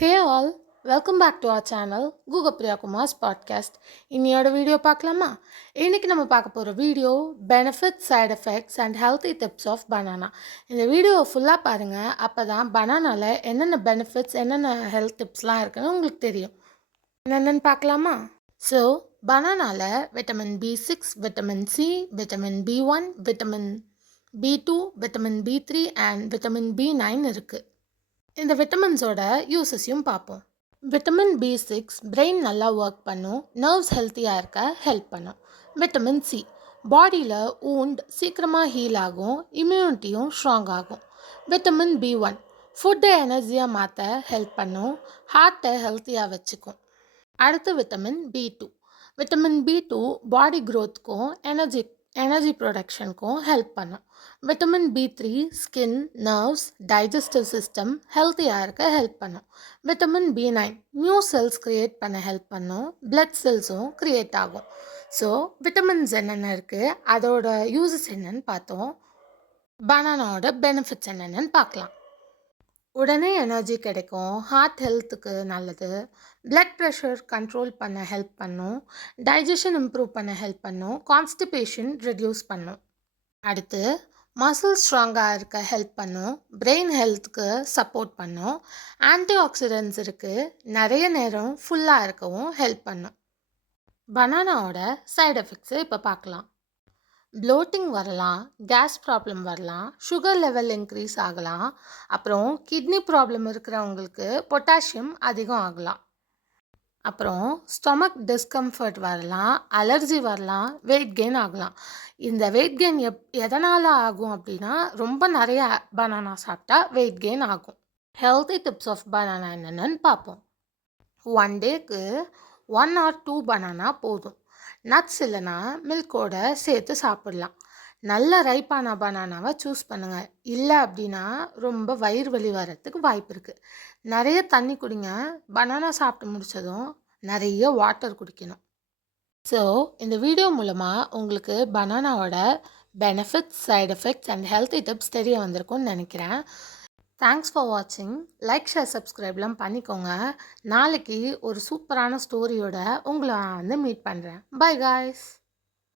Hey all, welcome back to our channel Google Priya Kumar's podcast. இன்னையோட video பார்க்கலாமா? இன்னைக்கு நம்ம பார்க்க போகிற video benefits, side effects and healthy tips of banana. இந்த வீடியோ ஃபுல்லாக பாருங்கள், அப்போ தான் பனானாவில் என்னென்ன பெனிஃபிட்ஸ் என்னென்ன ஹெல்த் டிப்ஸ்லாம் இருக்குன்னு உங்களுக்கு தெரியும். என்னென்னு பார்க்கலாமா? ஸோ பனானாவில் vitamin B6, vitamin C, vitamin B1, vitamin B2, vitamin B3 and vitamin B9 இருக்குது. இந்த விட்டமின்ஸோட யூசஸையும் பார்ப்போம். விட்டமின் B6 பிரெயின் நல்லா ஒர்க் பண்ணும், நர்வ்ஸ் ஹெல்த்தியாக இருக்க ஹெல்ப் பண்ணும். விட்டமின் C பாடியில் ஊண்ட் சீக்கிரமாக ஹீல் ஆகும், இம்யூனிட்டியும் ஸ்ட்ராங் ஆகும். விட்டமின் B1 ஃபுட்டை எனர்ஜியாக மாற்ற ஹெல்ப் பண்ணும், ஹார்ட்டை ஹெல்த்தியாக வச்சுக்கும். அடுத்து vitamin B2. Vitamin B2 body க்ரோத்துக்கும் எனர்ஜி ப்ரொடக்ஷனுக்கும் ஹெல்ப் பண்ணும். Vitamin B3 skin, nerves, digestive system ஹெல்த்தியாக இருக்க ஹெல்ப் பண்ணும். Vitamin B9 new cells create பண்ண ஹெல்ப் பண்ணும், பிளட் செல்ஸும் க்ரியேட் ஆகும். ஸோ விட்டமின்ஸ் என்னென்ன இருக்குது, அதோட யூசஸ் என்னென்னு பார்த்தோம். பனானாவோட பெனிஃபிட்ஸ் என்னென்னு பார்க்கலாம். உடனே எனர்ஜி கிடைக்கும், ஹார்ட் ஹெல்த்துக்கு நல்லது, பிளட் ப்ரெஷர் கண்ட்ரோல் பண்ண ஹெல்ப் பண்ணும், டைஜஷன் இம்ப்ரூவ் பண்ண ஹெல்ப் பண்ணும், கான்ஸ்டிபேஷன் ரெடியூஸ் பண்ணும். அடுத்து மசில் ஸ்ட்ராங்காக இருக்க ஹெல்ப் பண்ணும், பிரெயின் ஹெல்த்துக்கு சப்போர்ட் பண்ணும், ஆன்டி ஆக்சிடென்ட்ஸ் இருக்குது, நிறைய நேரம் ஃபுல்லாக இருக்கவும் ஹெல்ப் பண்ணும். பனானாவோட சைட் எஃபெக்ட்ஸு இப்போ பார்க்கலாம். ப்ளோட்டிங் வரலாம், கேஸ் ப்ராப்ளம் வரலாம், சுகர் லெவல் இன்க்ரீஸ் ஆகலாம், அப்புறம் கிட்னி ப்ராப்ளம் இருக்கிறவங்களுக்கு பொட்டாசியம் அதிகம் ஆகலாம், அப்புறம் ஸ்டொமக் டிஸ்கம்ஃபர்ட் வரலாம், அலர்ஜி வரலாம், வெயிட் கெயின் ஆகலாம். இந்த வெயிட் கெயின் எதனால் ஆகும் அப்படின்னா, ரொம்ப நிறைய பனானா சாப்பிட்டா வெயிட் கெயின் ஆகும். ஹெல்த்தி டிப்ஸ் ஆஃப் பனானா என்னென்னு பார்ப்போம். 1 டேக்கு 1 or 2 பனானா போதும். நட்ஸ் இல்லைனா மில்கோட சேர்த்து சாப்பிடலாம். நல்ல ரைப்பான பனானாவை சூஸ் பண்ணுங்கள். இல்லை அப்படின்னா ரொம்ப வயிறு வலி வரத்துக்கு வாய்ப்பு இருக்குது. நிறைய தண்ணி குடிங்க. பனானா சாப்பிட்டு முடித்ததும் நிறைய வாட்டர் குடிக்கணும். ஸோ இந்த வீடியோ மூலமாக உங்களுக்கு பனானாவோட benefits, side effects and healthy tips தெரிய வந்திருக்கும்னு நினைக்கிறேன். தேங்க்ஸ் ஃபார் வாட்சிங். லைக், ஷேர், சப்ஸ்கிரைப்லாம் பண்ணிக்கோங்க. நாளைக்கு ஒரு சூப்பரான ஸ்டோரியோட உங்களை நான் மீட் பண்ணுறேன். Bye guys.